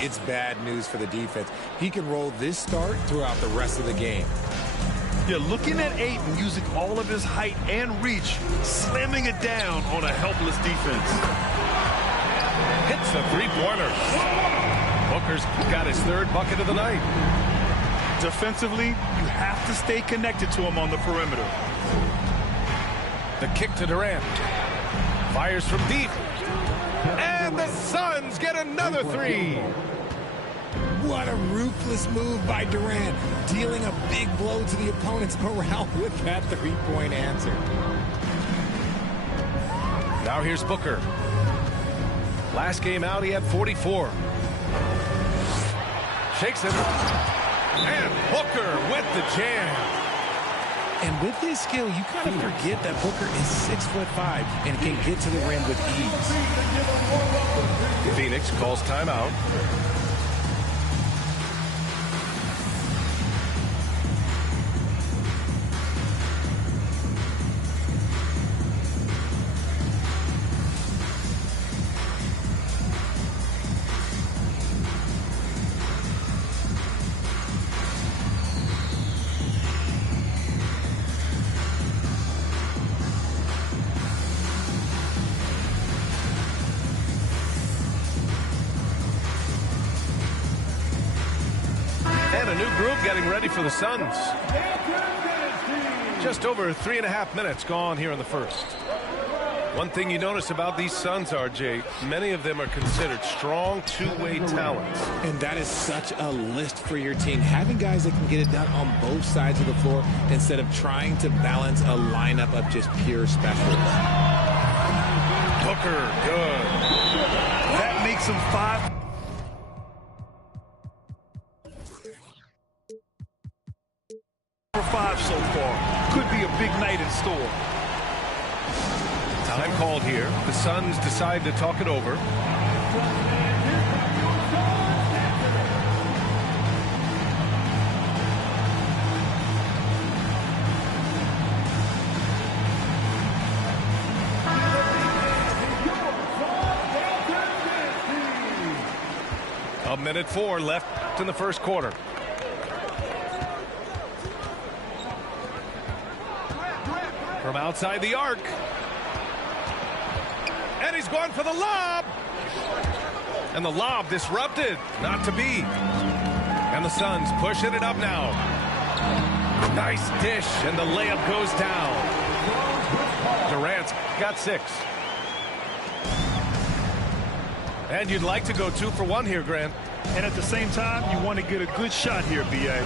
it's bad news for the defense. He can roll this start throughout the rest of the game. Yeah, looking at Ayton using all of his height and reach, slamming it down on a helpless defense. Hits a three-pointer. Booker's got his third bucket of the night. Defensively, you have to stay connected to him on the perimeter. The kick to Durant. Fires from deep. And the Suns get another three. What a ruthless move by Durant, dealing a big blow to the opponent's morale with that three-point answer. Now here's Booker. Last game out, he had 44. Shakes him. And Booker with the jam. And with his skill, you kind of forget that Booker is 6'5" and can get to the rim with ease. Phoenix calls timeout. And a new group getting ready for the Suns. Just over 3.5 minutes gone here in the first. One thing you notice about these Suns, RJ, many of them are considered strong two-way talents. And that is such a list for your team. Having guys that can get it done on both sides of the floor instead of trying to balance a lineup of just pure specialists. Booker, good. That makes him 5. For 5 so far. Could be a big night in store. Time called here. The Suns decide to talk it over. A minute 4 left in the first quarter. From outside the arc. And he's going for the lob. And the lob disrupted. Not to be. And the Suns pushing it up now. Nice dish. And the layup goes down. Durant's got 6. And you'd like to go 2 for 1 here, Grant. And at the same time, you want to get a good shot here, B.A.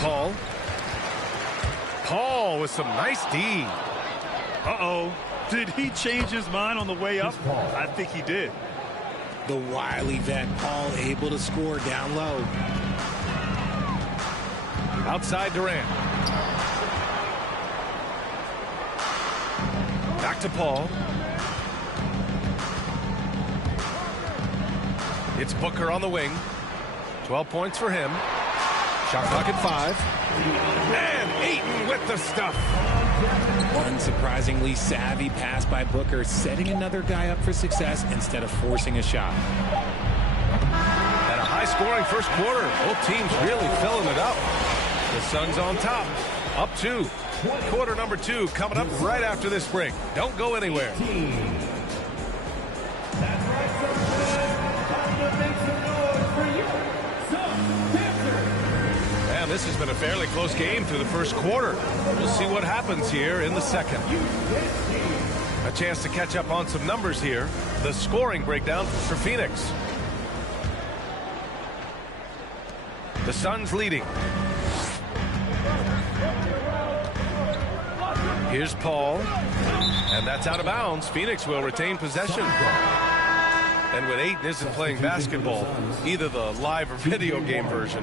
Paul. Paul with some nice D. Uh-oh. Did he change his mind on the way up? I think he did. The wily vet, Paul, able to score down low. Outside Durant. Back to Paul. It's Booker on the wing. 12 points for him. Shot clock at 5. And Ayton with the stuff. Unsurprisingly savvy pass by Booker, setting another guy up for success instead of forcing a shot. And a high-scoring first quarter. Both teams really filling it up. The Suns on top. Up 2. Quarter number 2 coming up right after this break. Don't go anywhere. This has been a fairly close game through the first quarter. We'll see what happens here in the second. A chance to catch up on some numbers here. The scoring breakdown for Phoenix. The Suns leading. Here's Paul. And that's out of bounds. Phoenix will retain possession. And when Ayton isn't playing basketball, either the live or video game version,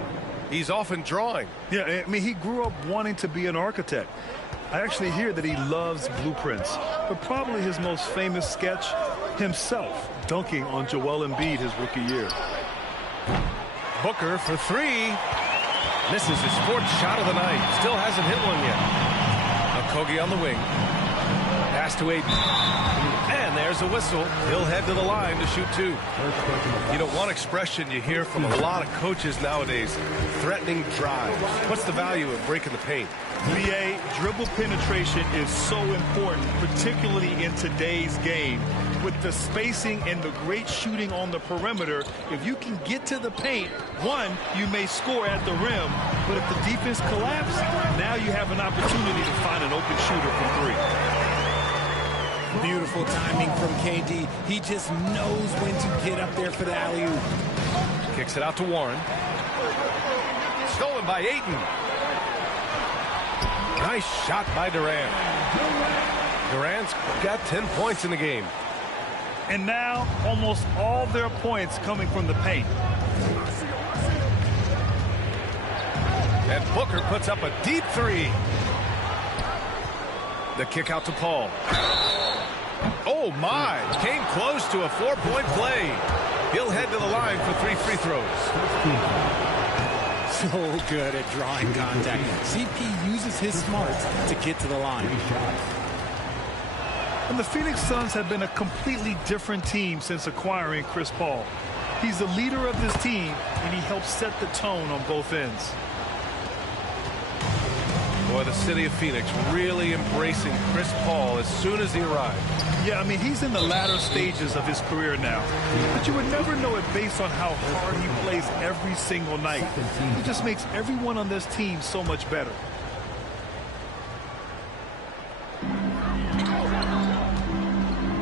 he's often drawing. Yeah, I mean, he grew up wanting to be an architect. I actually hear that he loves blueprints. But probably his most famous sketch, himself dunking on Joel Embiid his rookie year. Booker for 3. Misses his 4th shot of the night. Still hasn't hit one yet. Now Kogi on the wing. Pass to Aiden. And there's a whistle. He'll head to the line to shoot two. You know, one expression you hear from a lot of coaches nowadays, threatening drives. What's the value of breaking the paint? BA, dribble penetration is so important, particularly in today's game. With the spacing and the great shooting on the perimeter, if you can get to the paint, one, you may score at the rim, but if the defense collapses, now you have an opportunity to find an open shooter from three. Beautiful timing from KD. He just knows when to get up there for the alley-oop. Kicks it out to Warren. Stolen by Ayton. Nice shot by Durant. Durant's got 10 points in the game. And now almost all their points coming from the paint. And Booker puts up a deep three. The kick out to Paul. Oh my, came close to a 4-point play. He'll head to the line for 3 free throws. So good at drawing contact. CP uses his smarts to get to the line. And the Phoenix Suns have been a completely different team since acquiring Chris Paul. He's the leader of this team, and he helps set the tone on both ends. Boy, the city of Phoenix really embracing Chris Paul as soon as he arrived. Yeah, I mean, he's in the latter stages of his career now. But you would never know it based on how hard he plays every single night. He just makes everyone on this team so much better.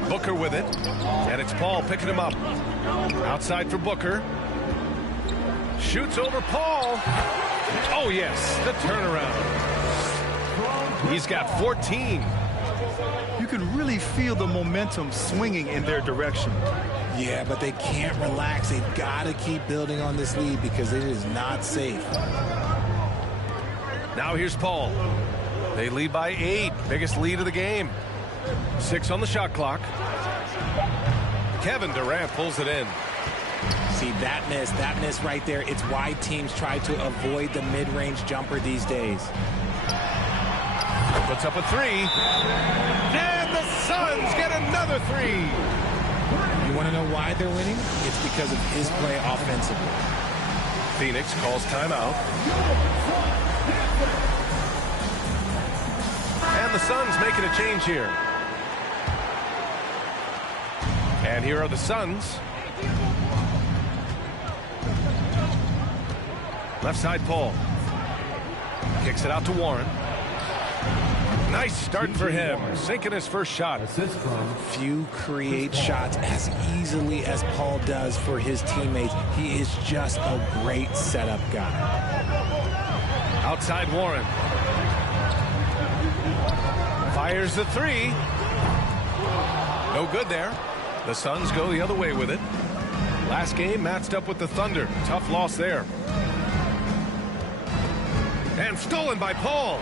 Booker with it, and it's Paul picking him up. Outside for Booker. Shoots over Paul. Oh, yes, the turnaround. He's got 14. You can really feel the momentum swinging in their direction. Yeah, but they can't relax. They've got to keep building on this lead because it is not safe. Now here's Paul. They lead by 8. Biggest lead of the game. 6 on the shot clock. Kevin Durant pulls it in. See, that miss right there. It's why teams try to avoid the mid-range jumper these days. Puts up a 3. And the Suns get another 3. You want to know why they're winning? It's because of his play offensively. Phoenix calls timeout. And the Suns making a change here. And here are the Suns. Left side, Paul. Kicks it out to Warren. Nice start for him, sinking his first shot. Few create shots as easily as Paul does for his teammates. He is just a great setup guy. Outside Warren. Fires the 3. No good there. The Suns go the other way with it. Last game matched up with the Thunder. Tough loss there. And stolen by Paul.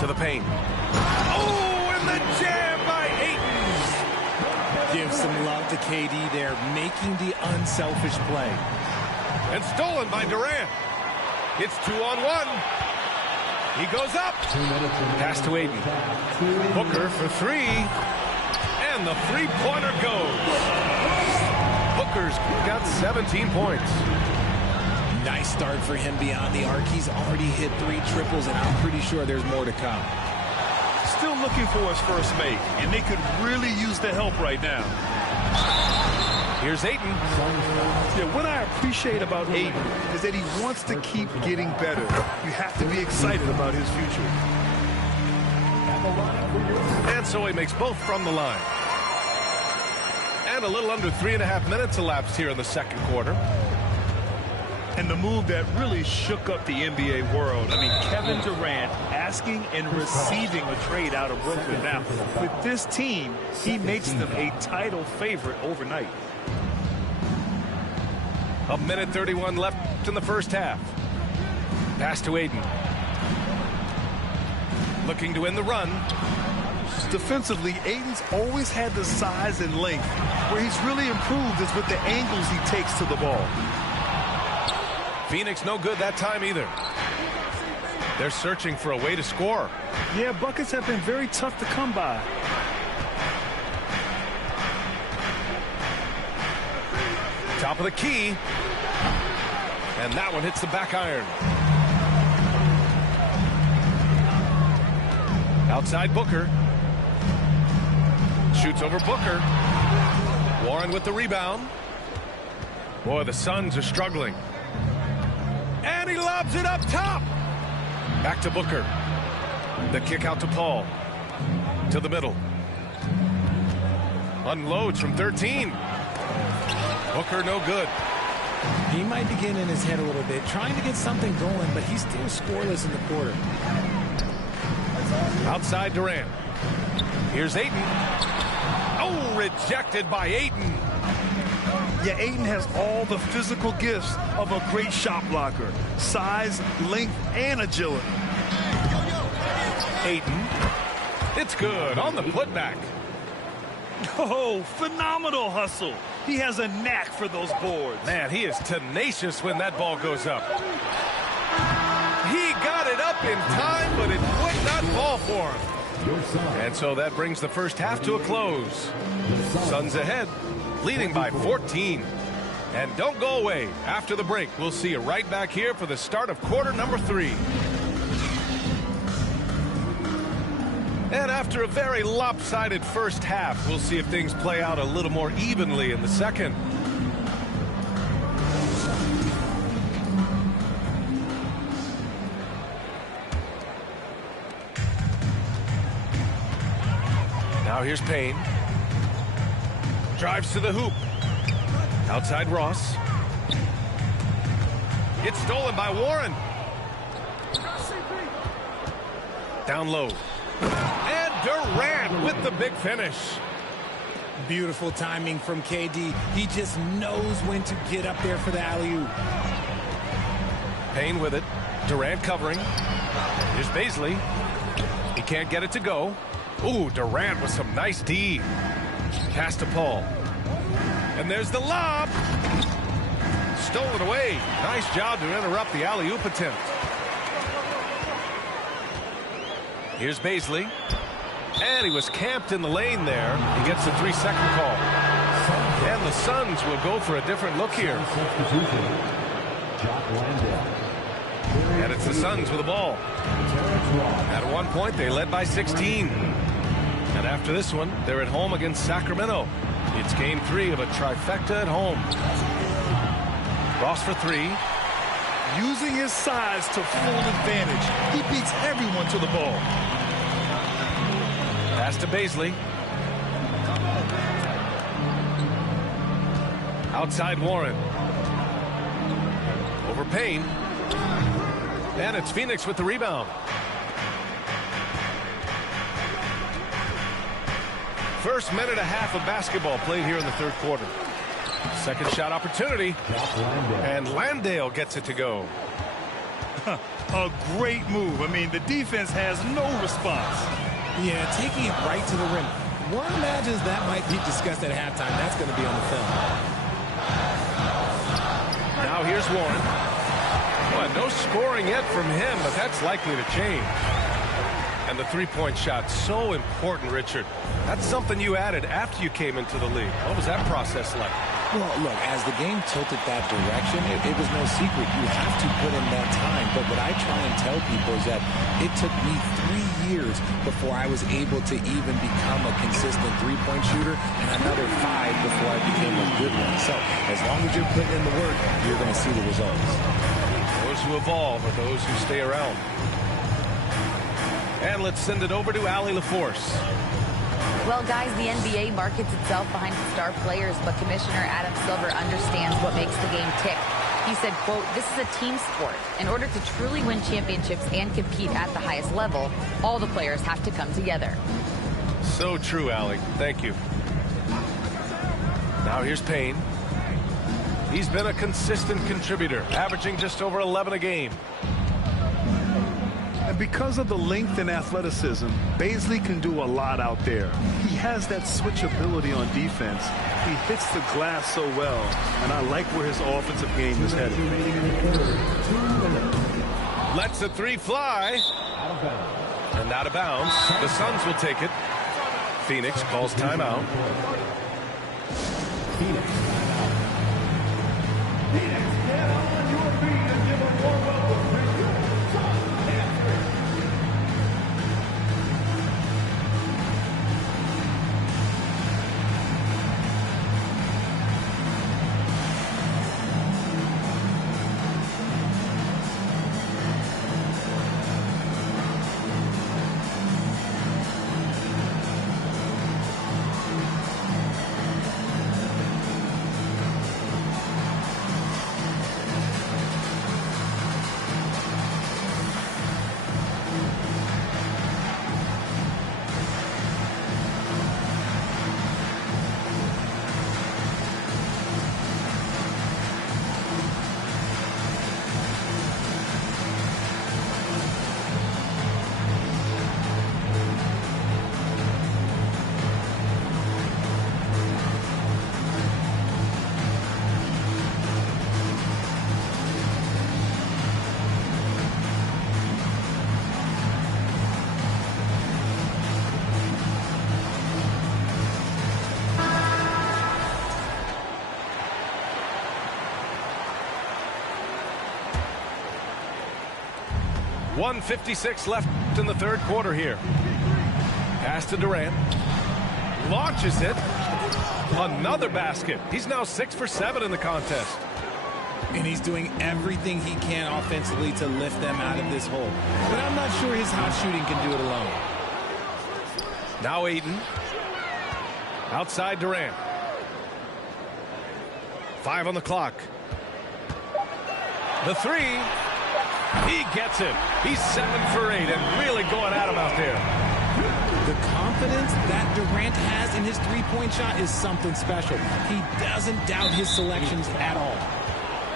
To the paint. Oh, and the jam by Ayton. Give some love to KD there, making the unselfish play. And stolen by Durant. It's 2-on-1. He goes up. Pass to Ayton. Booker for 3. And the three-pointer goes. Booker's got 17 points. Nice start for him beyond the arc. He's already hit 3 triples, and I'm pretty sure there's more to come. Still looking for his first make, and they could really use the help right now. Here's Ayton. Yeah, what I appreciate about Ayton is that he wants to keep getting better. You have to be excited about his future. And so he makes both from the line. And a little under 3.5 minutes elapsed here in the second quarter. And the move that really shook up the NBA world. I mean, Kevin Durant asking and receiving a trade out of Brooklyn. Now, with this team, he makes them a title favorite overnight. A minute 31 left in the first half. Pass to Ayton. Looking to win the run. Defensively, Ayton's always had the size and length. Where he's really improved is with the angles he takes to the ball. Phoenix no good that time either. They're searching for a way to score. Yeah, buckets have been very tough to come by. Top of the key. And that one hits the back iron. Outside Booker. Shoots over Booker. Warren with the rebound. Boy, the Suns are struggling. And he lobs it up top. Back to Booker. The kick out to Paul. To the middle. Unloads from 13. Booker no good. He might be getting in his head a little bit, trying to get something going, but he's still scoreless in the quarter. Outside Durant. Here's Ayton. Oh, rejected by Ayton. Yeah, Ayton has all the physical gifts of a great shot blocker. Size, length, and agility. Ayton. It's good on the putback. Oh, phenomenal hustle. He has a knack for those boards. Man, he is tenacious when that ball goes up. He got it up in time, but it would not fall for him. And so that brings the first half to a close. Suns ahead, leading by 14. And don't go away. After the break, we'll see you right back here for the start of quarter number 3. And after a very lopsided first half, we'll see if things play out a little more evenly in the second. Now here's Payne. Drives to the hoop. Outside Ross. It's stolen by Warren. Down low. And Durant with the big finish. Beautiful timing from KD. He just knows when to get up there for the alley-oop. Payne with it. Durant covering. Here's Baisley. He can't get it to go. Ooh, Durant with some nice D. Pass to Paul. And there's the lob. Stolen away. Nice job to interrupt the alley-oop attempt. Here's Baisley. And he was camped in the lane there. He gets the 3-second call. And the Suns will go for a different look here. And it's the Suns with the ball. At one point, they led by 16. And after this one, they're at home against Sacramento. It's game 3 of a trifecta at home. Ross for 3. Using his size to full advantage. He beats everyone to the ball. Pass to Baisley. Outside Warren. Over Payne. And it's Phoenix with the rebound. First minute and a half of basketball played here in the third quarter. Second shot opportunity. And Landale gets it to go. A great move. I mean, the defense has no response. Yeah, taking it right to the rim. One imagines that might be discussed at halftime. That's going to be on the film. Now here's Warren. Well, no scoring yet from him, but that's likely to change. And the three-point shot, so important, Richard. That's something you added after you came into the league. What was that process like? Well, look, as the game tilted that direction, it was no secret. You have to put in that time. But what I try and tell people is that it took me 3 years before I was able to even become a consistent three-point shooter, and another 5 before I became a good one. So as long as you're putting in the work, you're going to see the results. Those who evolve are those who stay around. And let's send it over to Allie LaForce. Well, guys, the NBA markets itself behind its star players, but Commissioner Adam Silver understands what makes the game tick. He said, quote, "This is a team sport. In order to truly win championships and compete at the highest level, all the players have to come together." So true, Allie. Thank you. Now here's Payne. He's been a consistent contributor, averaging just over 11 a game. And because of the length and athleticism, Baisley can do a lot out there. He has that switchability on defense. He hits the glass so well, and I like where his offensive game is headed. Lets the three fly. And out of bounds. The Suns will take it. Phoenix calls timeout. Phoenix, get on your feet and give a warm welcome to your .156 left in the third quarter here. Pass to Durant. Launches it. Another basket. He's now 6 for 7 in the contest. And he's doing everything he can offensively to lift them out of this hole. But I'm not sure his hot shooting can do it alone. Now Ayton. Outside Durant. 5 on the clock. The three. He gets it. He's 7 for 8 and really going at him out there. The confidence that Durant has in his three-point shot is something special. He doesn't doubt his selections at all.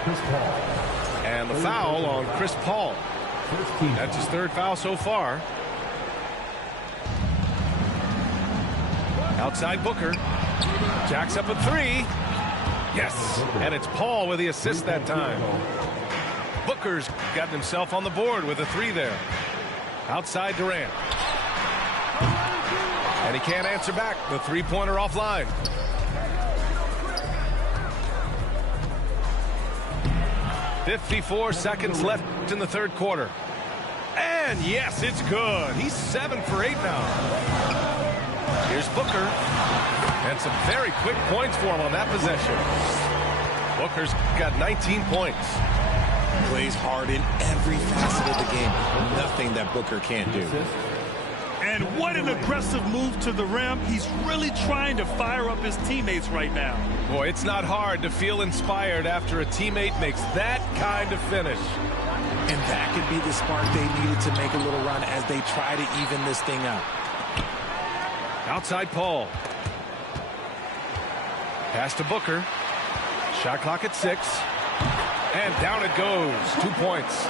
Chris Paul. And the foul on Chris Paul. That's his third foul so far. Outside Booker. Jacks up a three. Yes. And it's Paul with the assist that time. Booker's gotten himself on the board with a three there. Outside Durant. And he can't answer back. The three-pointer offline. .54 seconds left in the third quarter. And yes, it's good. He's 7 for 8 now. Here's Booker. And some very quick points for him on that possession. Booker's got 19 points. Plays hard in every facet of the game. Nothing that Booker can't do. And what an aggressive move to the rim. He's really trying to fire up his teammates right now. Boy, it's not hard to feel inspired after a teammate makes that kind of finish. And that could be the spark they needed to make a little run as they try to even this thing up. Outside Paul. Pass to Booker. Shot clock at 6. And down it goes. 2 points.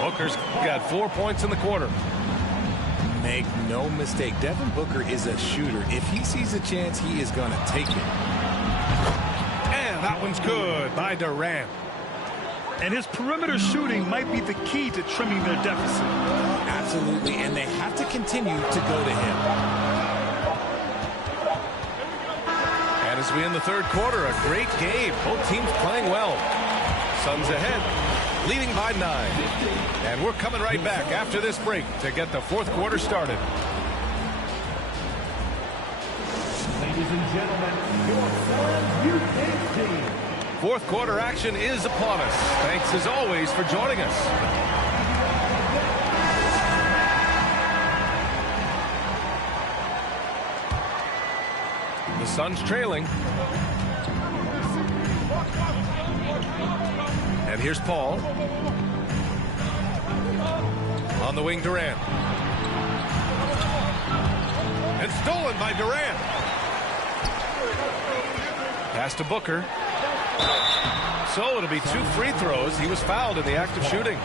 Booker's got 4 points in the quarter. Make no mistake, Devin Booker is a shooter. If he sees a chance, he is going to take it. And that one's good by Durant. And his perimeter shooting might be the key to trimming their deficit. Absolutely, and they have to continue to go to him. And as we end the third quarter, a great game. Both teams playing well. Suns ahead, leading by 9. And we're coming right back after this break to get the fourth quarter started. Ladies and gentlemen, your Suns UK team. Fourth quarter action is upon us. Thanks as always for joining us. The Suns trailing. And here's Paul. On the wing, Durant. And stolen by Durant. Pass to Booker. So it'll be 2 free throws. He was fouled in the act of shooting.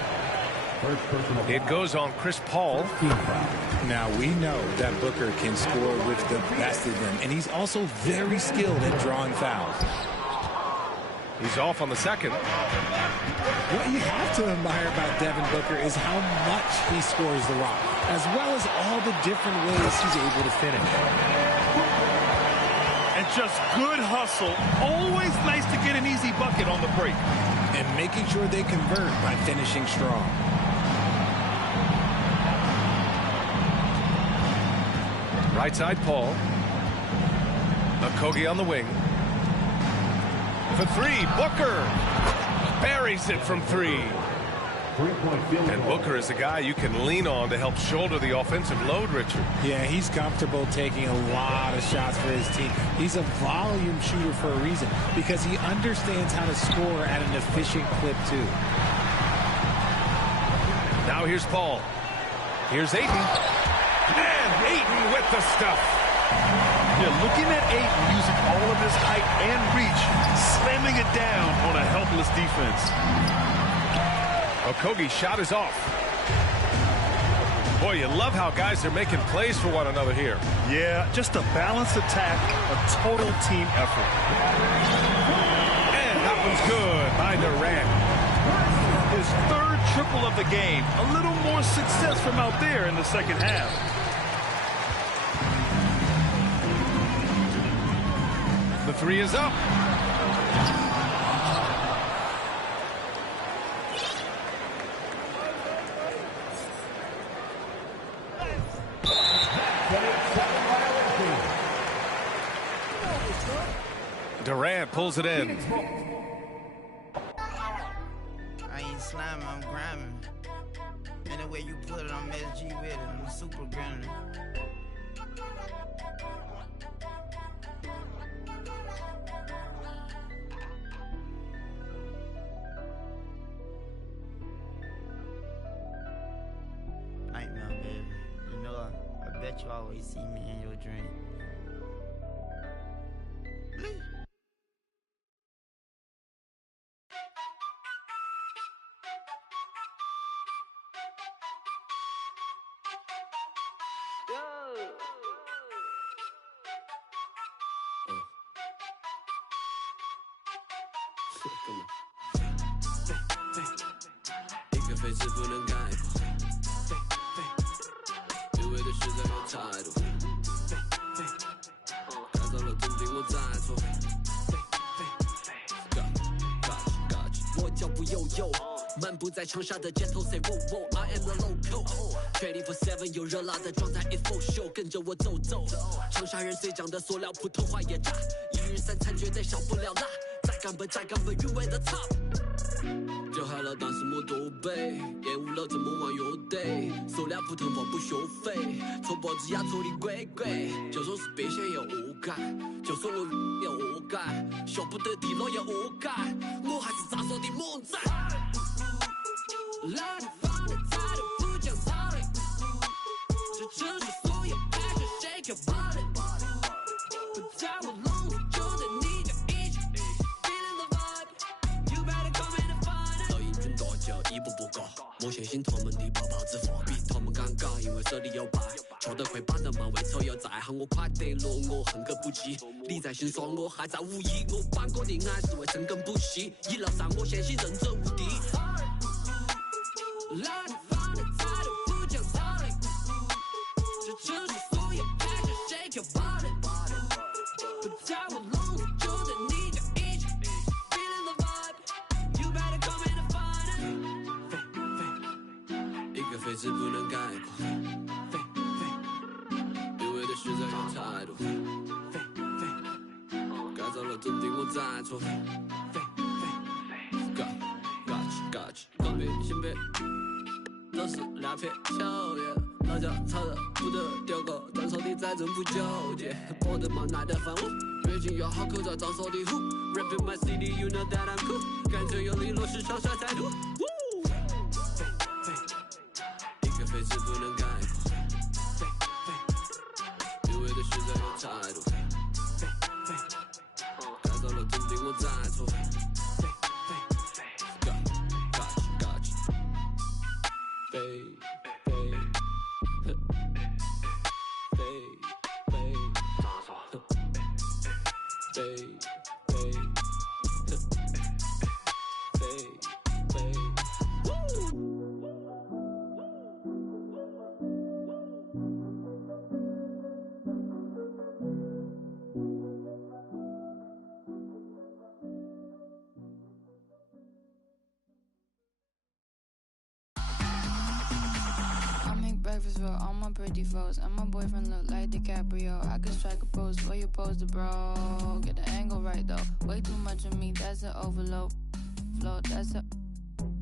It goes on Chris Paul. Now, we know that Booker can score with the best of them, and he's also very skilled at drawing fouls. He's off on the second. What you have to admire about Devin Booker is how much he scores the rock, as well as all the different ways he's able to finish. And just good hustle. Always nice to get an easy bucket on the break. And making sure they convert by finishing strong. Right side, Paul. Okogie on the wing. For three, Booker buries it from three. And Booker is a guy you can lean on to help shoulder the offensive load, Richard. Yeah, he's comfortable taking a lot of shots for his team. He's a volume shooter for a reason, because he understands how to score at an efficient clip, too. Now here's Paul. Here's Ayton. And Ayton with the stuff. Yeah, looking at Ayton using all of his height and reach, slamming it down on a helpless defense. Okogie's shot is off. Boy, you love how guys are making plays for one another here. Yeah, just a balanced attack, a total team effort. And that one's good by Durant. His third triple of the game. A little more success from out there in the second half. The three is up. Durant pulls it in. I ain't slamming, I'm grinding. And the way you put it, I'm SG with it. I'm a super grinder. Nightmare, baby. You know, I bet you always see me in your dream.漫步在长沙的街头 say whoa whoa I am the local 24/7有热辣的状态 it's for show 跟着我走走长沙人虽讲的塑料普通话也炸一日三餐绝对少不了辣再干杯再干杯韵味的 top 就嗨了但是没多背厌恶了怎么玩乐队塑料普通话不学费搓脖子压搓的鬼鬼就算是别线也恶改就算我也恶改学不得地了也恶改我还是咋说的猛仔来你放的态度不讲道理这城市所有 passion shake your body 不在我笼子就在你家一起 feeling the vibe you better come in and find it 老英军大叫一步步高莫相信他们的泡泡之话比他们尴尬因为手里有牌球得快把得慢为丑又再喊我快得落我恨个不及你在心酸我还在无意我搬过的爱是为深耕不息一路上我相信人者无敌来你放的态度不讲道理这城市所有 passion shake your body 不在我笼子就在你家一起 feeling the vibe you better come in and find it 一个废字不能概括因为的实在有态度改造了真的我再错Gotcha 刚别先别都是两片秋叶老家吵得不得丢狗转手的再真不纠结我的猫耐得烦我越近越好口罩早说的呼 Rapping my city you know that I'm cool 感觉有力落实长沙态度一个废字不能概括因为的实在有态度改造了真的我再错 control. All my pretty foes and my boyfriend look like DiCaprio. I could strike a pose where you pose the bro. Get the angle right though. Way too much of me, that's an overload. Flow, that's a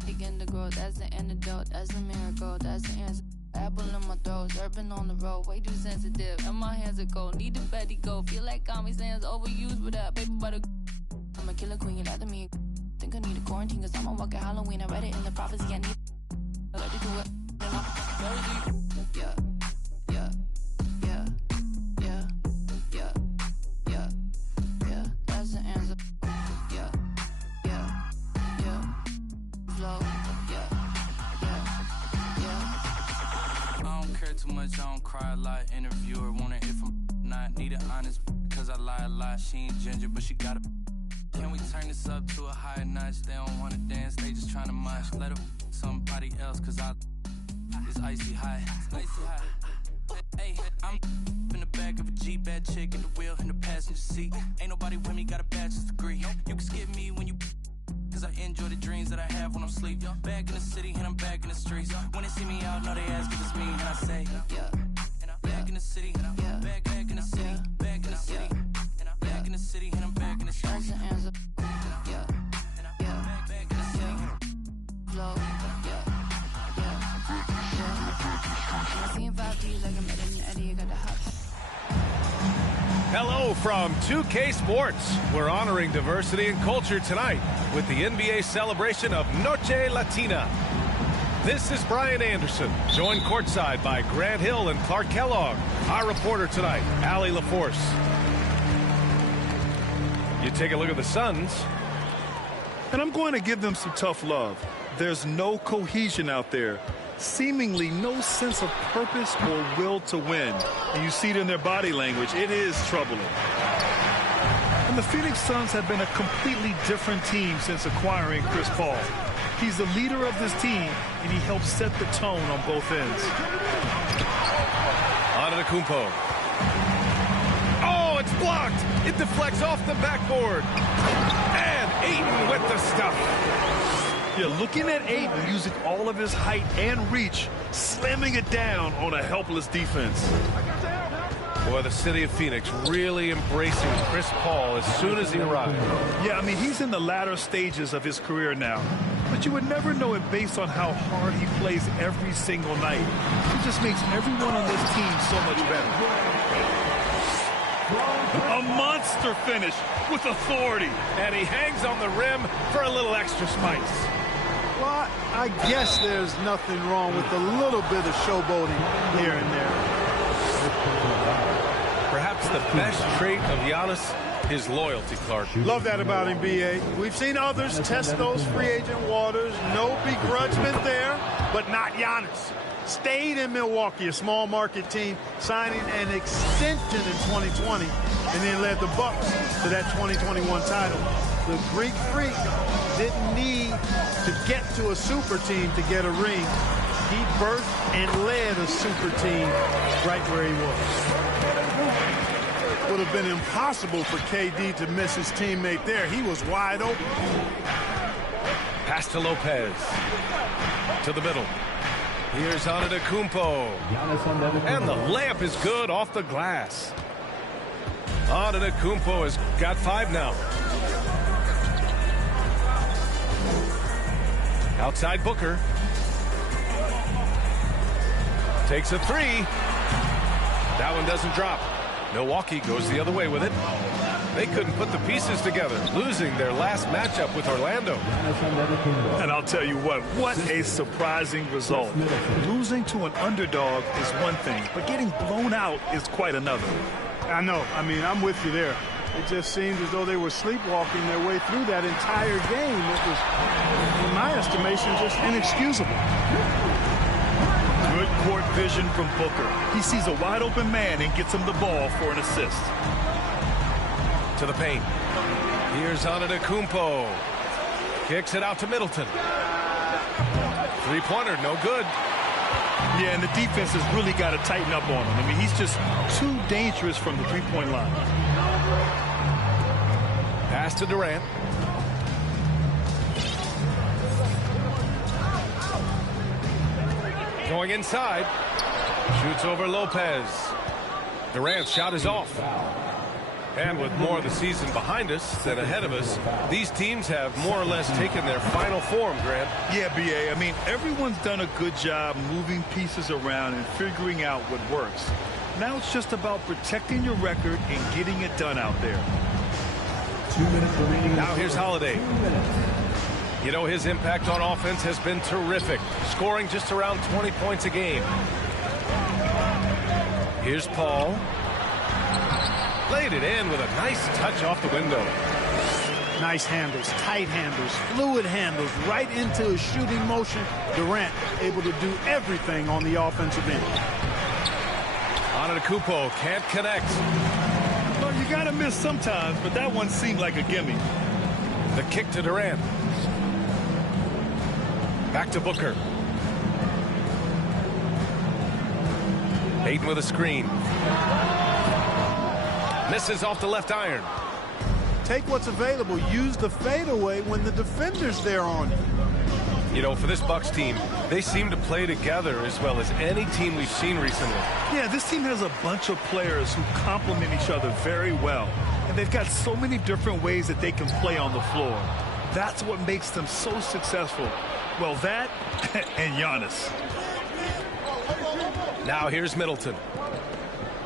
begin to grow. That's the antidote. That's a miracle. That's the answer. Apple in my throat, surfing on the road, way too sensitive, and my hands are cold. Need the fatty go. Feel like Kami Sands overused with that paper butter. I'm a killer queen, after me. Think I need a quarantine, cause I'm a walking Halloween. I read it in the prophecy. I need I like to do it. Yeah, yeah, yeah, yeah, yeah, yeah, yeah. That's the answer. Yeah, yeah, yeah. Flow. Yeah, yeah, yeah. I don't care too much. I don't cry a lot. Interviewer wonder if I'm not. Need it honest, cause I lie a lot. She ain't ginger, but she got a. Can we turn this up to a higher notch? They don't wanna dance, they just tryna mosh. Let her somebody else, cause it's icy high. Icy high. Hey, I'm in the back of a Jeep, bad chick in the wheel in the passenger seat. Ain't nobody with me, got a bachelor's degree. You can skip me when you, cause I enjoy the dreams that I have when I'm asleep. Back in the city and I'm back in the streets. When they see me out, know they ask if it's me, and I say, yeah. Back in the city, back in the city, back in the city. Back in the city and I'm back in the streets. That's the answer. Yeah, yeah, Back in the city. Flow. Yeah, yeah, yeah. I'm seeing 5D like I'm in Eddie. I got the hot. Hello from 2K Sports. We're honoring diversity and culture tonight with the NBA celebration of Noche Latina. This is Brian Anderson, joined courtside by Grant Hill and Clark Kellogg. Our reporter tonight, Allie LaForce. You take a look at the Suns. And I'm going to give them some tough love. There's no cohesion out there. Seemingly no sense of purpose or will to win. And you see it in their body language. It is troubling. And the Phoenix Suns have been a completely different team since acquiring Chris Paul. He's the leader of this team, and he helps set the tone on both ends. Antetokounmpo. Oh, it's blocked. It deflects off the backboard. And Ayton with the stuff. Yeah, looking at Ayton using all of his height and reach, slamming it down on a helpless defense. Boy, the city of Phoenix really embracing Chris Paul as soon as he arrived. Yeah, I mean, he's in the latter stages of his career now. But you would never know it based on how hard he plays every single night. He just makes everyone on this team so much better. A monster finish with authority. And he hangs on the rim for a little extra spice. Well, I guess there's nothing wrong with a little bit of showboating here and there. Perhaps the best trait of Giannis, his loyalty, Clark. Love that about him, B.A. We've seen others test those free agent waters. No begrudgment there, but not Giannis. Stayed in Milwaukee, a small market team, signing an extension in 2020, and then led the Bucks to that 2021 title. The Greek Freak didn't need to get to a super team to get a ring. He birthed and led a super team right where he was. Would have been impossible for KD to miss his teammate there. He was wide open. Pass to Lopez. To the middle. Here's Antetokounmpo. And the layup is good off the glass. Antetokounmpo has got 5 now. Outside Booker. Takes a 3. That one doesn't drop. Milwaukee goes the other way with it. They couldn't put the pieces together, losing their last matchup with Orlando. And I'll tell you what a surprising result. Losing to an underdog is one thing, but getting blown out is quite another. I know. I mean, I'm with you there. It just seemed as though they were sleepwalking their way through that entire game. It was, in my estimation, just inexcusable. Good court vision from Booker. He sees a wide open man and gets him the ball for an assist. To the paint. Here's Antetokounmpo. Kicks it out to Middleton. Three-pointer, no good. Yeah, and the defense has really got to tighten up on him. I mean, he's just too dangerous from the three-point line. Pass to Durant. Going inside. Shoots over Lopez. Durant's shot is off. And with more of the season behind us than ahead of us, these teams have more or less taken their final form, Grant. Yeah, B.A. I mean, everyone's done a good job moving pieces around and figuring out what works. Now it's just about protecting your record and getting it done out there. 2 minutes remaining. Now here's Holiday. You know, his impact on offense has been terrific, scoring just around 20 points a game. Here's Paul. Laid it in with a nice touch off the window. Nice handles, tight handles, fluid handles, right into a shooting motion. Durant able to do everything on the offensive end. Antetokounmpo can't connect. Well, you got to miss sometimes, but that one seemed like a gimme. The kick to Durant. Back to Booker. Hayden with a screen. Misses off the left iron. Take what's available. Use the fadeaway when the defender's there on you. You know, for this Bucks team, they seem to play together as well as any team we've seen recently. Yeah, this team has a bunch of players who complement each other very well. And they've got so many different ways that they can play on the floor. That's what makes them so successful. Well, that and Giannis. Now here's Middleton.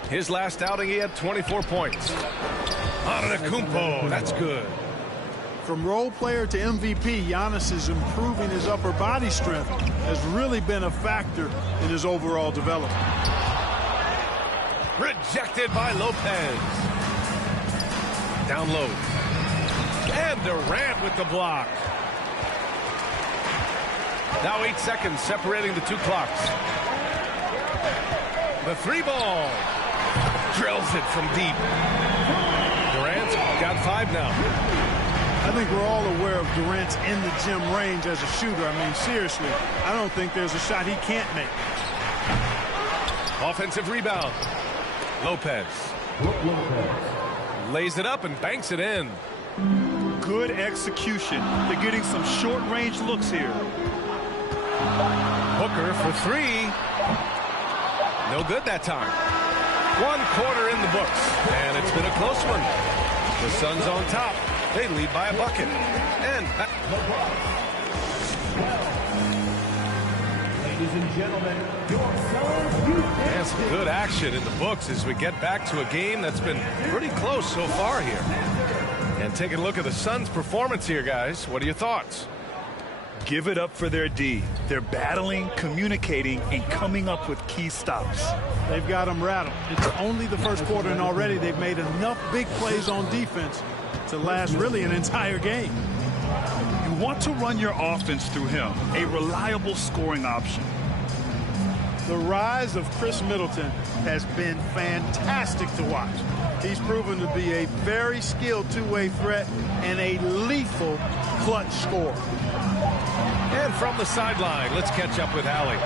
His last outing, he had 24 points. Antetokounmpo, that's good. From role player to MVP, Giannis is improving his upper body strength, has really been a factor in his overall development. Rejected by Lopez. Down low. And Durant with the block. Now 8 seconds separating the two clocks. The three ball. Drills it from deep. Durant's got 5 now. I think we're all aware of Durant's in the gym range as a shooter. I mean, seriously, I don't think there's a shot he can't make. Offensive rebound. Lopez. Lays it up and banks it in. Good execution. They're getting some short-range looks here. Booker for 3. No good that time. 1 quarter in the books, and it's been a close one. The Suns on top. They lead by a bucket. And Ladies and gentlemen, your Suns. some good action in the books as we get back to a game that's been pretty close so far here. And taking a look at the Suns' performance here, guys. What are your thoughts? Give it up for their D. They're battling, communicating, and coming up with key stops. They've got them rattled. It's only the first quarter, and already they've made enough big plays on defense to last really an entire game. You want to run your offense through him, a reliable scoring option. The rise of Chris Middleton has been fantastic to watch. He's proven to be a very skilled two-way threat and a lethal clutch scorer. And from the sideline, let's catch up with Allie.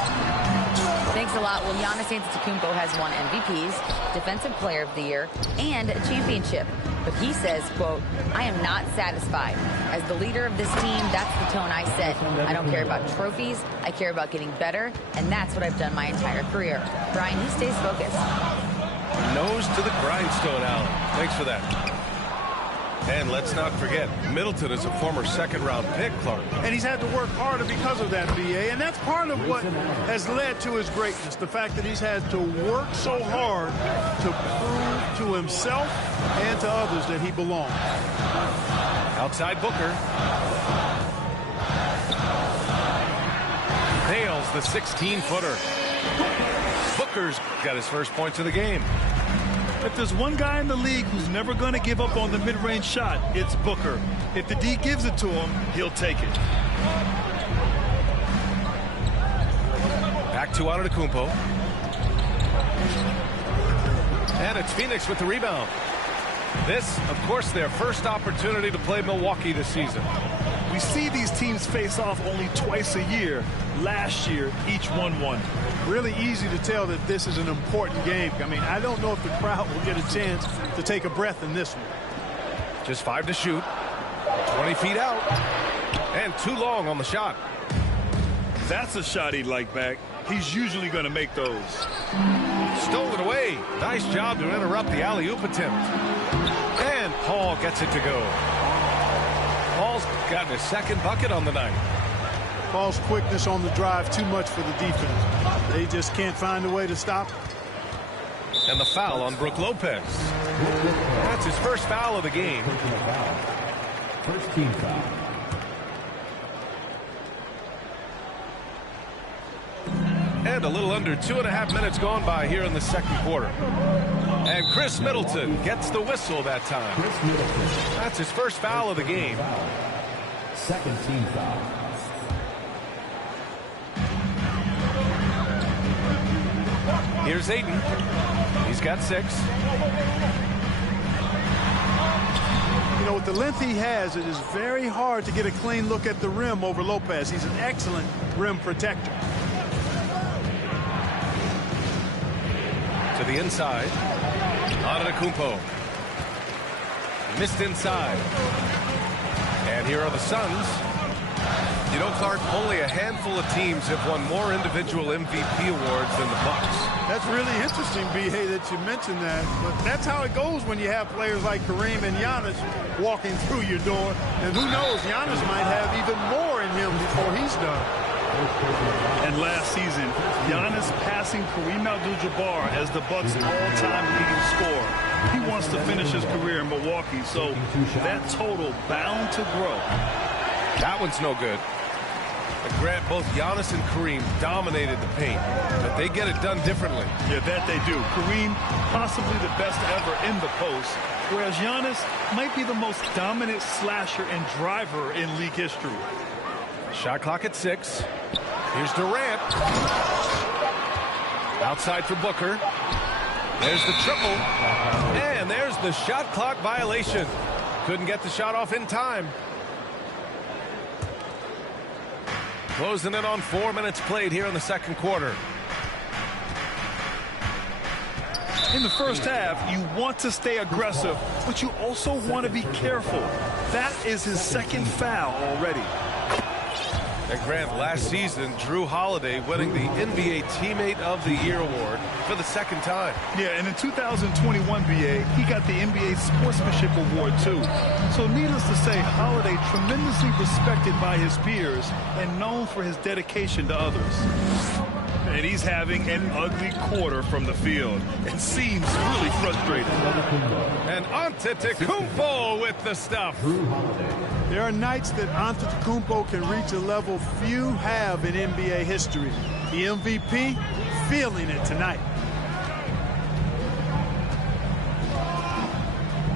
Thanks a lot. Well, Giannis Antetokounmpo has won MVPs, Defensive Player of the Year, and a championship. But he says, quote, I am not satisfied. As the leader of this team, that's the tone I set. I don't care about trophies. I care about getting better, and that's what I've done my entire career. Brian, he stays focused. Nose to the grindstone, Allen. Thanks for that. And let's not forget, Middleton is a former second-round pick, Clark. And he's had to work harder because of that, B.A., and that's part of what has led to his greatness, the fact that he's had to work so hard to prove to himself and to others that he belongs. Outside Booker. Nails the 16-footer. Booker's got his first points of the game. If there's one guy in the league who's never going to give up on the mid-range shot, it's Booker. If the D gives it to him, he'll take it. Back to Antetokounmpo. And it's Phoenix with the rebound. This, of course, their first opportunity to play Milwaukee this season. We see these teams face off only twice a year. Last year, each won. Really easy to tell that this is an important game. I mean, I don't know if the crowd will get a chance to take a breath in this one. Just 5 to shoot. 20 feet out. And too long on the shot. That's a shot he'd like back. he's usually going to make those. Stolen away. Nice job to interrupt the alley-oop attempt. And Paul gets it to go. Paul's gotten his second bucket on the night. Paul's quickness on the drive too much for the defense. They just can't find a way to stop him. And the foul on Brook Lopez. That's his first foul of the game. First team foul. And a little under 2.5 minutes gone by here in the second quarter. And Chris Middleton gets the whistle that time. That's his first foul of the game. Second team foul. Here's Aiden. He's got 6. You know, with the length he has, it is very hard to get a clean look at the rim over Lopez. He's an excellent rim protector. To the inside. Antetokounmpo. Missed inside. And here are the Suns. You know, Clark, only a handful of teams have won more individual MVP awards than the Bucks. That's really interesting, B.A., that you mentioned that. But that's how it goes when you have players like Kareem and Giannis walking through your door. And who knows, Giannis might have even more in him before he's done. And last season, Giannis passing Kareem Abdul-Jabbar as the Bucks' all-time leading scorer. He wants to finish his career in Milwaukee, so that total bound to grow. That one's no good. But Grant, both Giannis and Kareem dominated the paint, but they get it done differently. Yeah, that they do. Kareem, possibly the best ever in the post, whereas Giannis might be the most dominant slasher and driver in league history. Shot clock at 6. Here's Durant. Outside for Booker. There's the triple. And there's the shot clock violation. Couldn't get the shot off in time. Closing in on 4 minutes played here in the second quarter. In the first half, you want to stay aggressive, but you also want to be careful. That is his second foul already. And Grant, last season, Drew Holiday winning the NBA Teammate of the Year award for the second time. Yeah, and in 2021, BA, he got the NBA Sportsmanship Award, too. So needless to say, Holiday tremendously respected by his peers and known for his dedication to others. And he's having an ugly quarter from the field. It seems really frustrating. And Antetokounmpo with the stuff. There are nights that Antetokounmpo can reach a level few have in NBA history. The MVP feeling it tonight.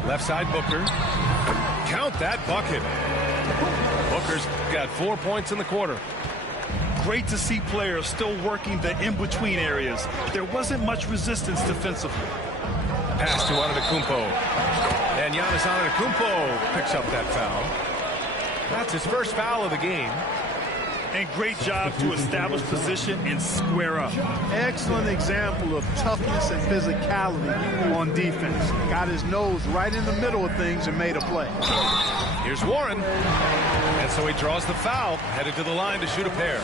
Left side Booker. Count that bucket. Booker's got 4 points in the quarter. Great to see players still working the in-between areas. There wasn't much resistance defensively. Pass to Antetokounmpo. And Giannis Antetokounmpo picks up that foul. That's his first foul of the game. And great job to establish position and square up. Excellent example of toughness and physicality on defense. Got his nose right in the middle of things and made a play. Here's Warren. And so he draws the foul, headed to the line to shoot a pair.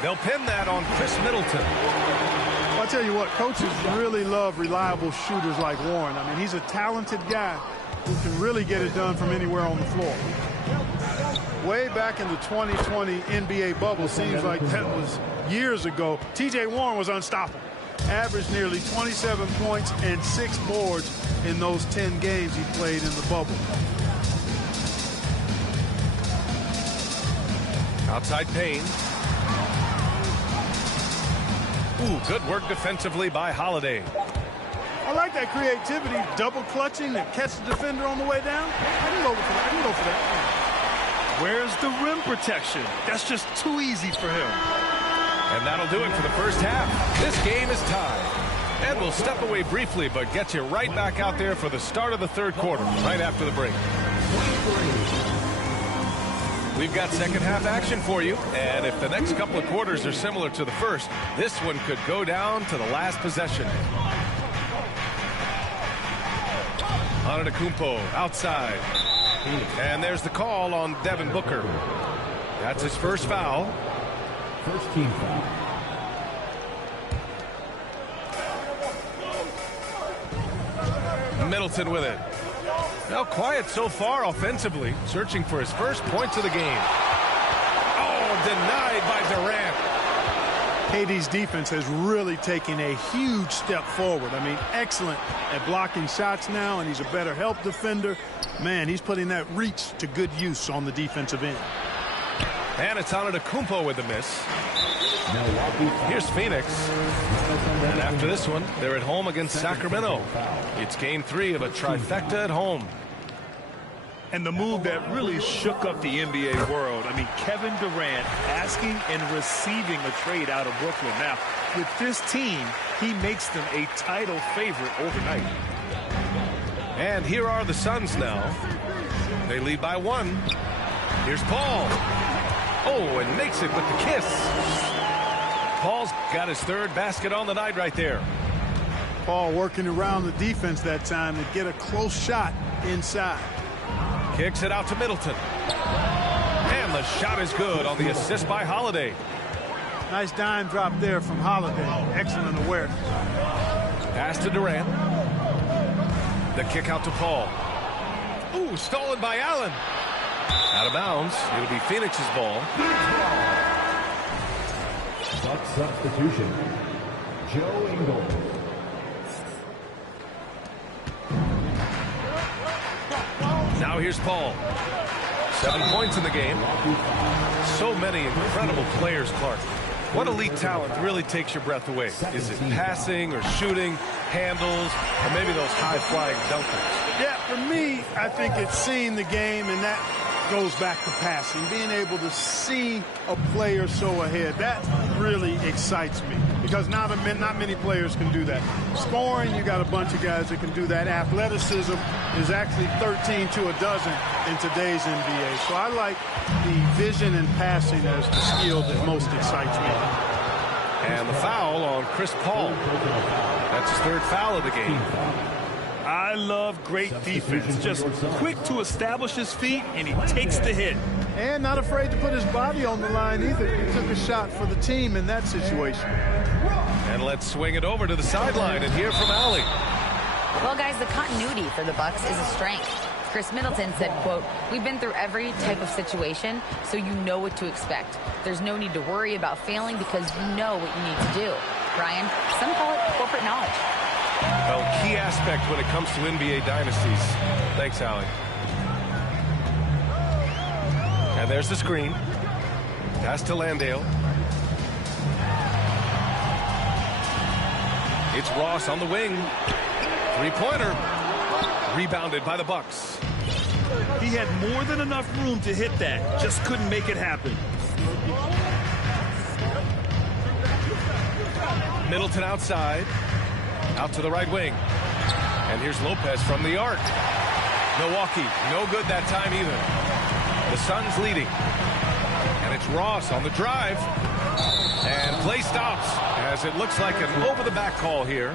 They'll pin that on Chris Middleton. Well, I'll tell you what, coaches really love reliable shooters like Warren. I mean, he's a talented guy who can really get it done from anywhere on the floor. Way back in the 2020 NBA bubble, seems like that was years ago, T.J. Warren was unstoppable. Averaged nearly 27 points and 6 boards in those 10 games he played in the bubble. Outside Payne. Ooh, good work defensively by Holiday. I like that creativity, double clutching to catch the defender on the way down. I can go for that. I can go for that. Where's the rim protection? That's just too easy for him. And that'll do it for the first half. This game is tied. And we'll step away briefly, but get you right back out there for the start of the third quarter, right after the break. We've got second half action for you, and if the next couple of quarters are similar to the first, this one could go down to the last possession. Antetokounmpo outside. And there's the call on Devin Booker. That's his first foul. First team foul. Middleton with it. Now quiet so far offensively, searching for his first points of the game. Oh, denied by Durant. KD's defense has really taken a huge step forward. I mean, excellent at blocking shots now, and he's a better help defender. Man, he's putting that reach to good use on the defensive end. And it's Antetokounmpo with the miss. Here's Phoenix. And after this one, they're at home against Sacramento. It's game 3 of a trifecta at home. And the move that really shook up the NBA world. I mean, Kevin Durant asking and receiving a trade out of Brooklyn. Now, with this team, he makes them a title favorite overnight. And here are the Suns now. They lead by 1. Here's Paul. Oh, and makes it with the kiss. Paul's got his 3rd basket on the night right there. Paul working around the defense that time to get a close shot inside. Kicks it out to Middleton. And the shot is good on the assist by Holiday. Nice dime drop there from Holiday. Excellent awareness. Pass to Durant. The kick out to Paul. Ooh, stolen by Allen. Out of bounds. It'll be Phoenix's ball. Substitution. Joe Ingles. Now here's Paul. 7 points in the game. So many incredible players, Clark. What elite talent really takes your breath away? Is it passing or shooting, handles, or maybe those high-flying dunkers? Yeah, for me, I think it's seeing the game, and that goes back to passing. Being able to see a player so ahead, that really excites me because not many players can do that. Scoring, you got a bunch of guys that can do that. Athleticism is actually 13 to a dozen in today's NBA. So I like the vision and passing as the skill that most excites me. And the foul on Chris Paul. That's his 3rd foul of the game. I love great defense. Just quick to establish his feet, and he takes the hit. And not afraid to put his body on the line either. He took a shot for the team in that situation. And let's swing it over to the sideline and hear from Allie. Well, guys, the continuity for the Bucks is a strength. Chris Middleton said, quote, "We've been through every type of situation, so you know what to expect. There's no need to worry about failing because you know what you need to do." Ryan, some call it corporate knowledge. Well, key aspect when it comes to NBA dynasties. Thanks, Allie. And there's the screen. Pass to Landale. It's Ross on the wing. 3-pointer. Rebounded by the Bucks. He had more than enough room to hit that. Just couldn't make it happen. Middleton outside. Out to the right wing. And here's Lopez from the arc. Milwaukee, no good that time either. The Suns leading. And it's Ross on the drive. And play stops as it looks like an over-the-back call here.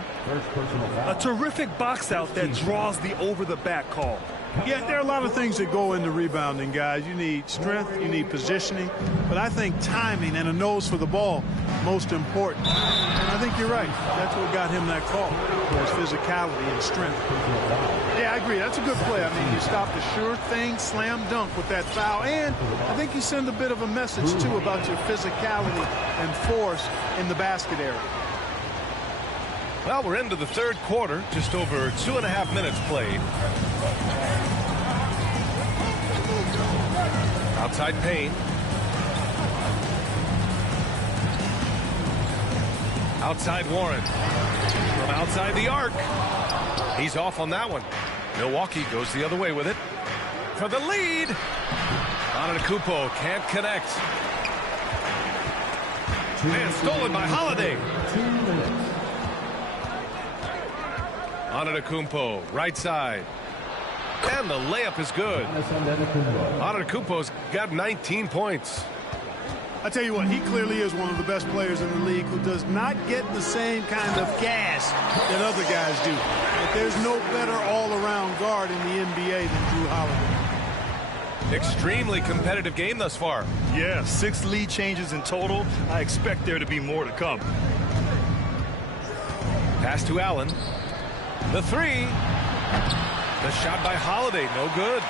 A terrific box out that draws the over-the-back call. Yeah, there are a lot of things that go into rebounding, guys. You need strength, you need positioning, but I think timing and a nose for the ball most important. And I think you're right. That's what got him that call, was physicality and strength. Yeah, I agree. That's a good play. I mean, you stopped a sure thing, slam dunk with that foul, and I think you send a bit of a message, too, about your physicality and force in the basket area. Well, we're into the 3rd quarter, just over 2.5 minutes played. Outside Payne. Outside Warren. From outside the arc. He's off on that one. Milwaukee goes the other way with it. For the lead. Antetokounmpo can't connect. And stolen by Holiday. Antetokounmpo, right side. And the layup is good. Antetokounmpo's got 19 points. I tell you what, he clearly is one of the best players in the league who does not get the same kind of gas that other guys do. But there's no better all-around guard in the NBA than Drew Holiday. Extremely competitive game thus far. Yeah, 6 lead changes in total. I expect there to be more to come. Pass to Allen. The 3. The shot by Holiday, no good.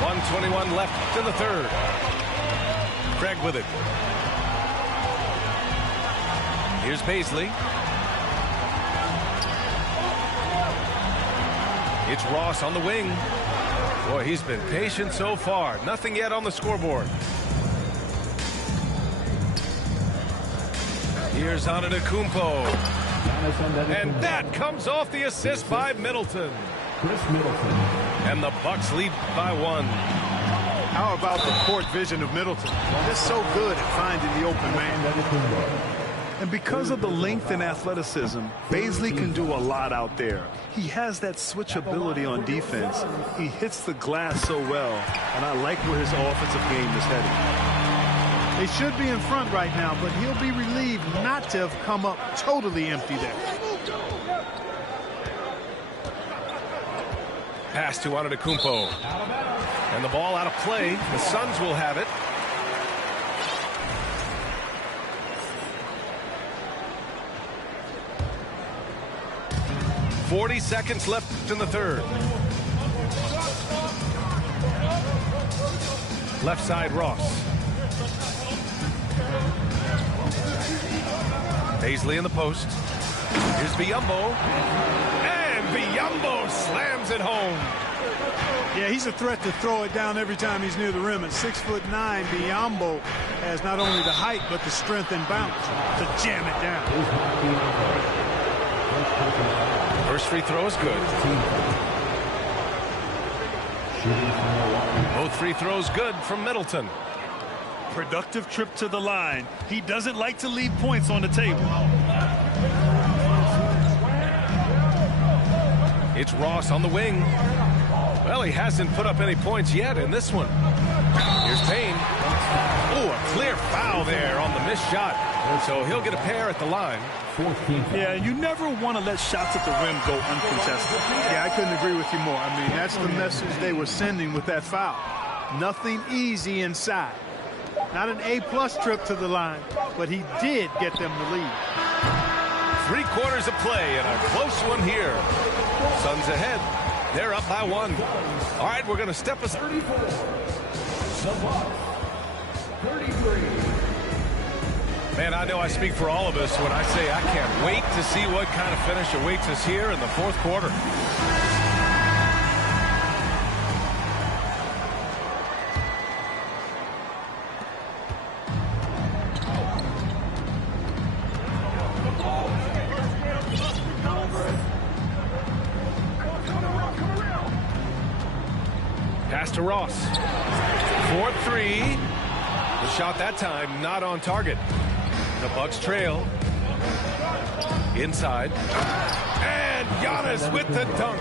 1:21 left in the third. Craig with it. Here's Baisley. It's Ross on the wing. Boy, he's been patient so far. Nothing yet on the scoreboard. Here's Antetokounmpo. And that comes off the assist by Middleton. And the Bucks lead by 1. How about the court vision of Middleton? Just so good at finding the open man. And because of the length and athleticism, Baisley can do a lot out there. He has that switchability on defense. He hits the glass so well, and I like where his offensive game is headed. They should be in front right now, but he'll be relieved not to have come up totally empty there. Pass to Antetokounmpo. And the ball out of play. The Suns will have it. .40 seconds left in the third. Left side, Ross. Baisley in the post. Here's Biyombo. And Biyombo slams it home. Yeah, he's a threat to throw it down every time he's near the rim. At 6'9", Biyombo has not only the height but the strength and bounce to jam it down. First free throw is good. Both free throws good from Middleton. Productive trip to the line. He doesn't like to leave points on the table. It's Ross on the wing. Well, he hasn't put up any points yet in this one. Here's Payne. Oh, a clear foul there on the missed shot. So he'll get a pair at the line. Yeah, you never want to let shots at the rim go uncontested. Yeah, I couldn't agree with you more. I mean, that's the message they were sending with that foul. Nothing easy inside. Not an A-plus trip to the line, but he did get them the lead. 3 quarters of play and a close one here. Suns ahead. They're up by 1. All right, we're going to step us. 34. The Bucks. 33. Man, I know I speak for all of us when I say I can't wait to see what kind of finish awaits us here in the fourth quarter. Pass to Ross. 4-3. The shot that time not on target. The Bucks trail. Inside. And Giannis with the dunk.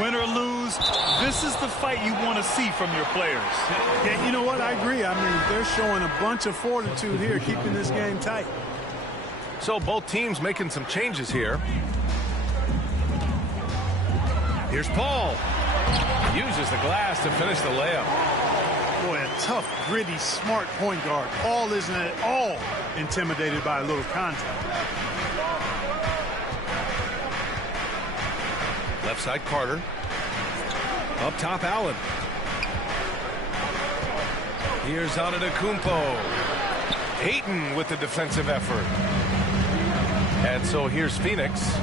Win or lose, this is the fight you want to see from your players. Yeah, you know what? I agree. I mean, they're showing a bunch of fortitude here, keeping this game tight. So both teams making some changes here. Here's Paul. Uses the glass to finish the layup. Boy, a tough, gritty, smart point guard. Paul isn't at all intimidated by a little contact. Left side, Carter. Up top, Allen. Here's Antetokounmpo. Ayton with the defensive effort. And so here's Phoenix.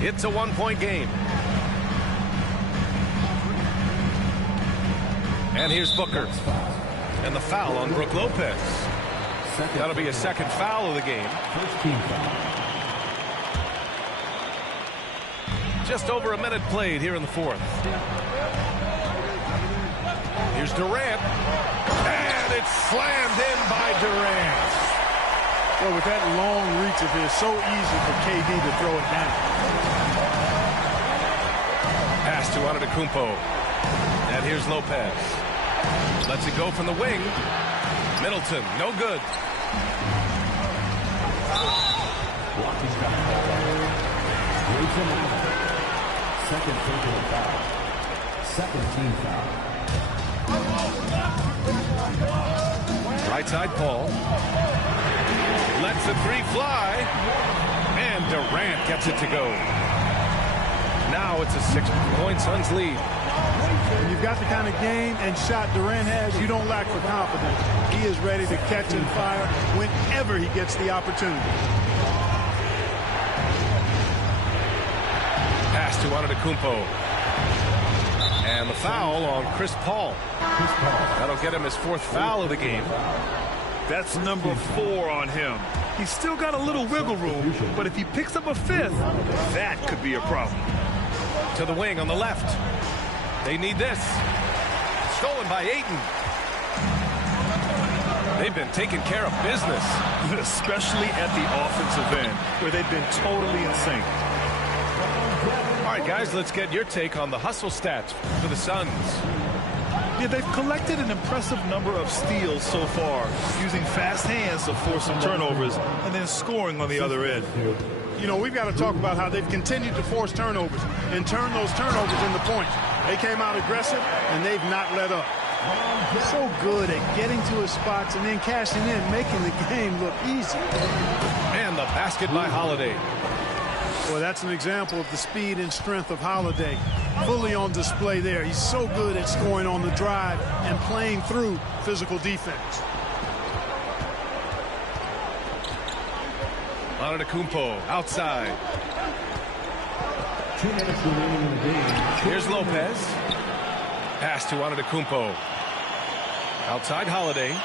It's a 1-point game. And here's Booker. And the foul on Brook Lopez. That'll be a second foul of the game. Just over a minute played here in the fourth. Here's Durant. And it's slammed in by Durant. Well, with that long reach of his, so easy for KD to throw it down. Pass to Antetokounmpo. And here's Lopez. Lets it go from the wing. Middleton, no good. Second personal foul. Second team foul. Right side, Paul. Lets the three fly. And Durant gets it to go. Now it's a 6-point Suns lead. When you've got the kind of game and shot Durant has, you don't lack for confidence. He is ready to catch and fire whenever he gets the opportunity. Pass to Antetokounmpo. And the foul on Chris Paul. That'll get him his 4th foul of the game. That's number 4 on him. He's still got a little wiggle room, but if he picks up a 5th, that could be a problem. To the wing on the left. They need this. Stolen by Ayton. They've been taking care of business. Especially at the offensive end, where they've been totally in sync. All right, guys, let's get your take on the hustle stats for the Suns. Yeah, they've collected an impressive number of steals so far, using fast hands to force some turnovers and then scoring on the other end. You know, we've got to talk about how they've continued to force turnovers and turn those turnovers into points. They came out aggressive, and they've not let up. So good at getting to his spots and then cashing in, making the game look easy. And the basket by Holiday. Well, that's an example of the speed and strength of Holiday. Fully on display there. He's so good at scoring on the drive and playing through physical defense. Antetokounmpo outside. Here's Lopez. Pass to Antetokounmpo. Outside Holiday.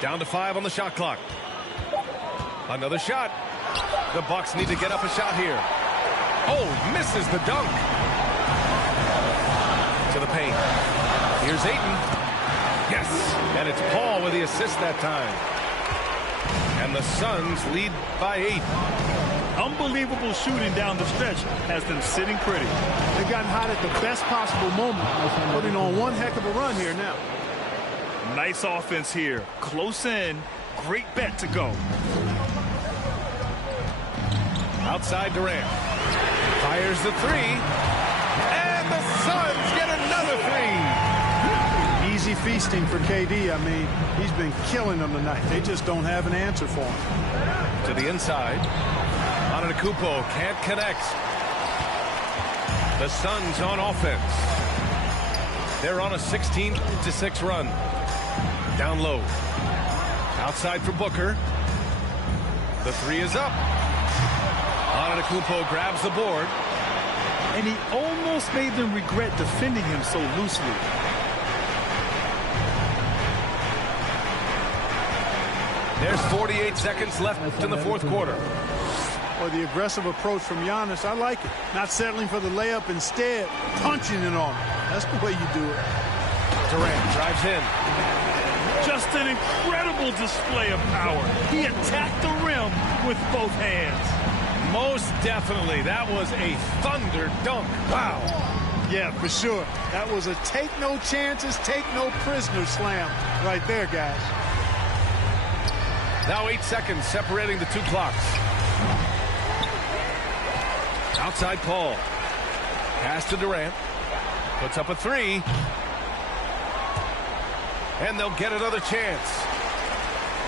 Down to 5 on the shot clock. Another shot. The Bucks need to get up a shot here. Oh, misses the dunk. To the paint. Here's Ayton. Yes, and it's Paul with the assist that time. And the Suns lead by 8. Unbelievable shooting down the stretch has them sitting pretty. They've gotten hot at the best possible moment, putting on one heck of a run here now. Nice offense here. Close in. Great bet to go. Outside Durant. Fires the 3. And the Suns get another 3. Easy feasting for KD. I mean, he's been killing them tonight. They just don't have an answer for him. To the inside. Antetokounmpo can't connect. The Suns on offense. They're on a 16-6 run. Down low. Outside for Booker. The 3 is up. Antetokounmpo grabs the board. And he almost made them regret defending him so loosely. There's 48 seconds left in the 4th quarter. Or the aggressive approach from Giannis, I like it. Not settling for the layup, instead punching it on him. That's the way you do it. Durant drives in. Just an incredible display of power. He attacked the rim with both hands. Most definitely. That was a thunder dunk. Wow. Yeah, for sure. That was a take no chances, take no prisoners slam right there, guys. Now 8 seconds separating the 2 clocks. Outside Paul. Pass to Durant. Puts up a 3. And they'll get another chance.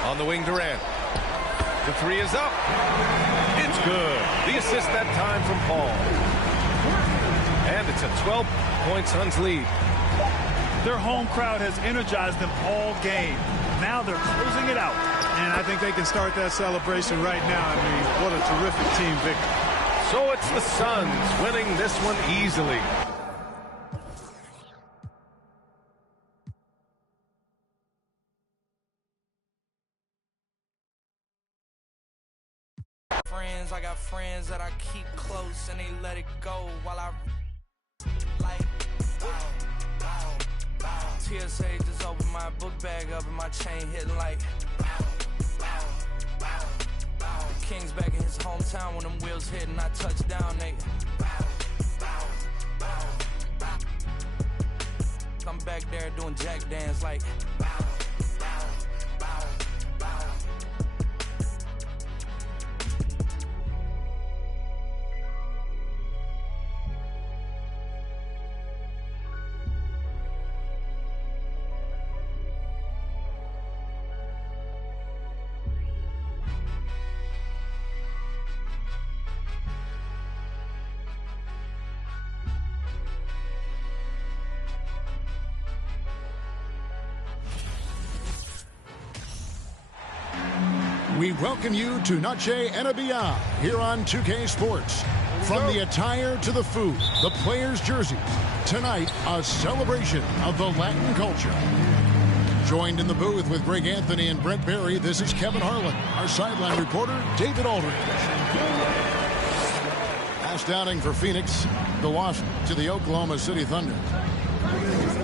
On the wing, Durant. The 3 is up. It's good. The assist that time from Paul. And it's a 12-point Suns lead. Their home crowd has energized them all game. Now they're closing it out. And I think they can start that celebration right now. I mean, what a terrific team victory. So it's the Suns winning this one easily. Friends, I got friends that I keep close and they let it go while I like TSA just opened my book bag up and my chain hitting like King's back in his hometown when them wheels hit and I touch down, they I'm back there doing jack dance like We welcome you to Noche and Beyond here on 2K Sports. From the attire to the food, the players' jerseys, tonight a celebration of the Latin culture. Joined in the booth with Greg Anthony and Brent Barry, this is Kevin Harlan. Our sideline reporter, David Aldridge. Last downing for Phoenix, the loss to the Oklahoma City Thunder.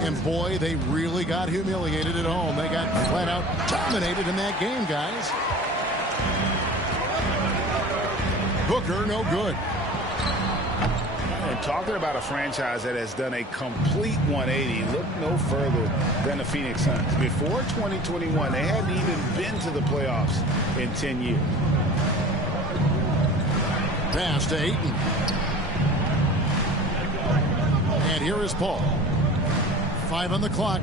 And boy, they really got humiliated at home. They got flat out dominated in that game, guys. Booker, no good. And talking about a franchise that has done a complete 180, look no further than the Phoenix Suns. Before 2021, they hadn't even been to the playoffs in 10 years. Pass to Ayton. And here is Paul. 5 on the clock.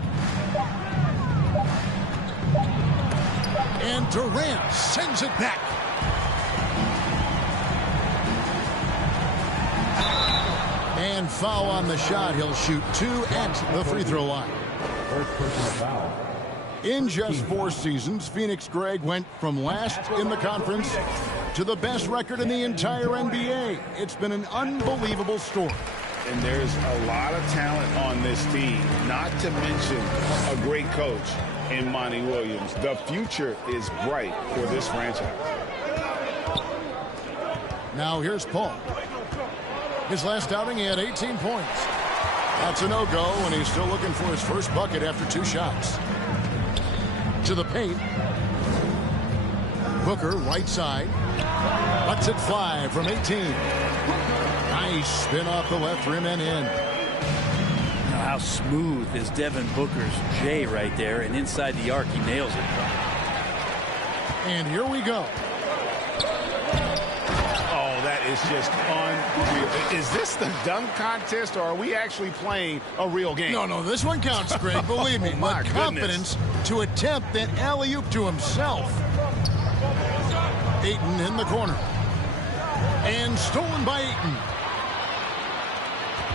And Durant sends it back. And foul on the shot. He'll shoot 2 at the free throw line. In just 4 seasons, Phoenix, Greg, went from last in the conference to the best record in the entire NBA. It's been an unbelievable story. And there's a lot of talent on this team, not to mention a great coach in Monty Williams. The future is bright for this franchise. Now here's Paul. His last outing, he had 18 points. That's a no-go, and he's still looking for his first bucket after 2 shots. To the paint. Booker, right side. Lets it fly from 18. Nice spin off the left rim and in. Now how smooth is Devin Booker's J right there, and inside the arc, he nails it. And here we go. That is just unreal. Is this the dunk contest, or are we actually playing a real game? No, this one counts, Greg. Believe me. My with confidence to attempt that alley-oop to himself. Ayton in the corner. And stolen by Ayton.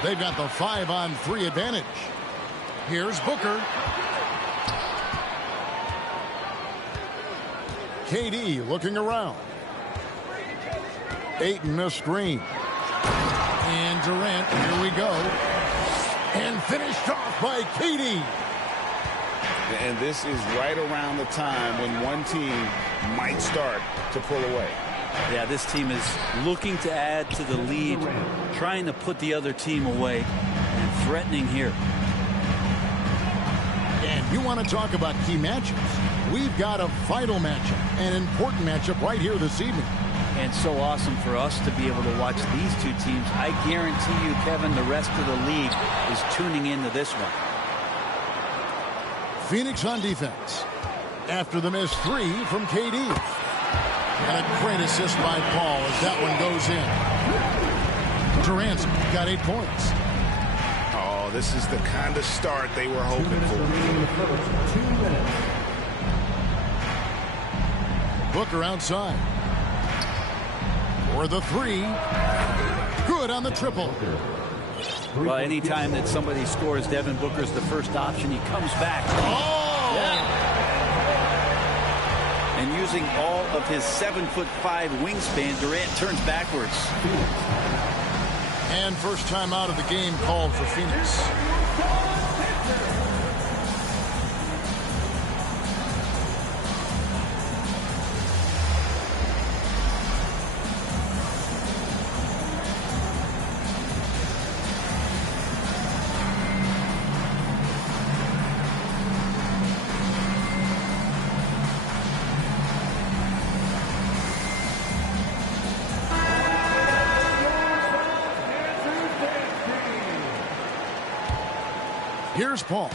They've got the 5-on-3 advantage. Here's Booker. KD looking around. Ayton a screen. And Durant, here we go. And finished off by KD. And this is right around the time when one team might start to pull away. Yeah, this team is looking to add to the lead, trying to put the other team away, and threatening here. And you want to talk about key matchups. We've got a vital matchup, an important matchup right here this evening. And so awesome for us to be able to watch these 2 teams. I guarantee you, Kevin, the rest of the league is tuning into this one. Phoenix on defense. After the missed 3 from KD. And a great assist by Paul as that one goes in. Durant's got 8 points. Oh, this is the kind of start they were hoping for. Booker outside. For the 3. Good on the triple. Well, anytime that somebody scores, Devin Booker's the first option. He comes back. Oh! Yeah. And using all of his 7'5" wingspan, Durant turns backwards. And first time out of the game called for Phoenix. Here's Paul.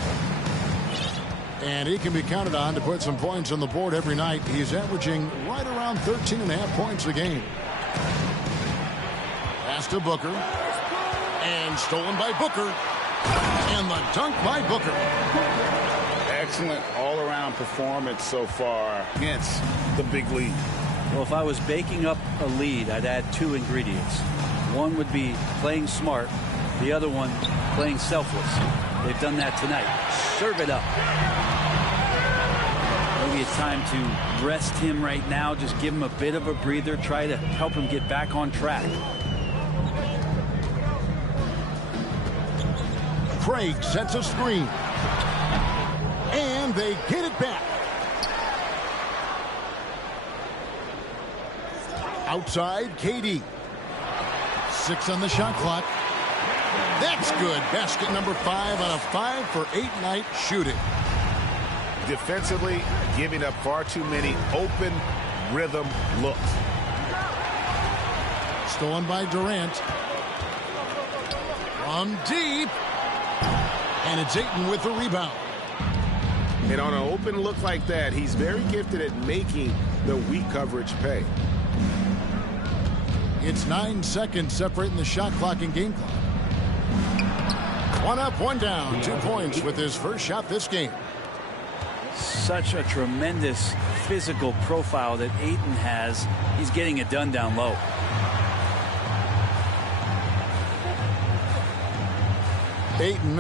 And he can be counted on to put some points on the board every night. He's averaging right around 13.5 points a game. Pass to Booker. And stolen by Booker. And the dunk by Booker. Excellent all-around performance so far against the big lead. Well, if I was baking up a lead, I'd add 2 ingredients. One would be playing smart. The other one, playing selfless. They've done that tonight. Serve it up. maybe a time to rest him right now. Just give him a bit of a breather. Try to help him get back on track. Craig sets a screen. And they get it back. Outside, KD. 6 on the shot clock. That's good. Basket number 5 out of 5 for 8-night shooting. Defensively, giving up far too many open rhythm looks. Stolen by Durant. From deep. And it's Ayton with the rebound. And on an open look like that, he's very gifted at making the weak coverage pay. It's 9 seconds separating the shot clock and game clock. 1 up, 1 down. 2 points with his first shot this game. Such a tremendous physical profile that Ayton has. He's getting it done down low. Ayton